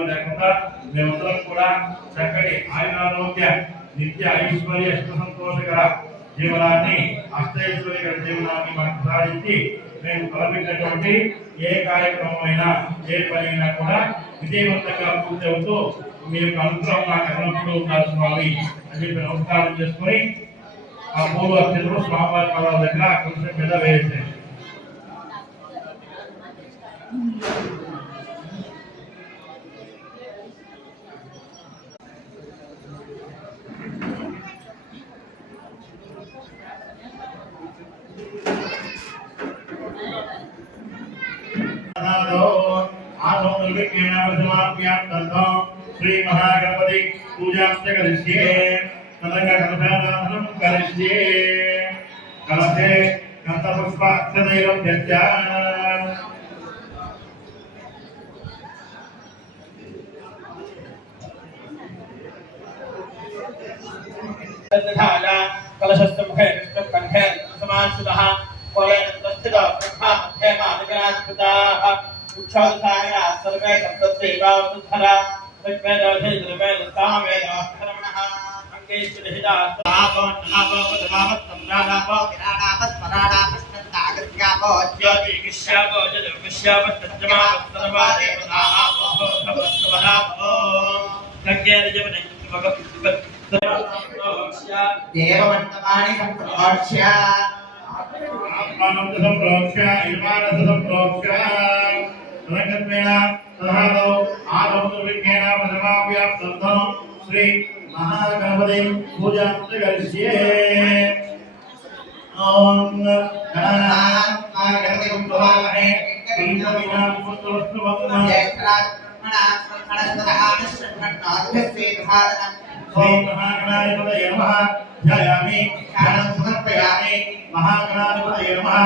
రోగాలు లేకుండా మేమందరం కూడా చక్కటి ఆయురారోగ్య నిత్య ఐశ్వర్య సుఖ సంతోషకర జీవనాన్ని అష్టైశ్వర్యకర జీవనాన్ని మనకు సాధించి మేము తలపెట్టినటువంటి ఏ కార్యక్రమం అయినా ఏ పని అయినా కూడా విజయవంతంగా పూర్తి అవుతూ మీ యొక్క అనుగ్రహం నాకు ఎల్లప్పుడూ ఉండాలి స్వామి అని చెప్పి నమస్కారం చేసుకుని ఆ పూర్వ అతిథులు స్వామివారి పదాల దగ్గర కొంచెం మీద వేసేది. श्री महागणपति पूजा करिष्ये कलशम करिष्ये कलशे कंठपुष्पाक्षदैवं यज्ञा कलशस्य मुखे कंठे समाश्रितः कोलेनस्थितो ब्रह्मा मध्ये मादिगणास्कृताः उच्छोदसायना सर्वे सप्तत्वैवावधरा तद्वेदोधे द्रवेदस्तामेदोऽक्षरमणः अंकेश्वरहिता तापो नापो वदवावत्तं नानापो विराडापस्मराडापस्मन्तागत्यापो ज्योतिकिष्यापो जदुर्विष्यापो तज्जमावत्तरवादेवतापो भवत्वरापो तज्ञेरजवने देवमन्तमानि सम्प्रोक्ष्य आत्मानं सम्प्रोक्ष्य इमानं सम्प्रोक्ष्य नमः सहदो आरोग्यविज्ञान प्रथमाव्याप्तं श्री महागणपति पूजा करिष्ये ओम गणनागणपति भवामहे विना पुत्रवस्तुवम् श्री महागणाधिपतये नमः ध्यायामि ध्यानं समर्पयामि महागणाधिपतये नमः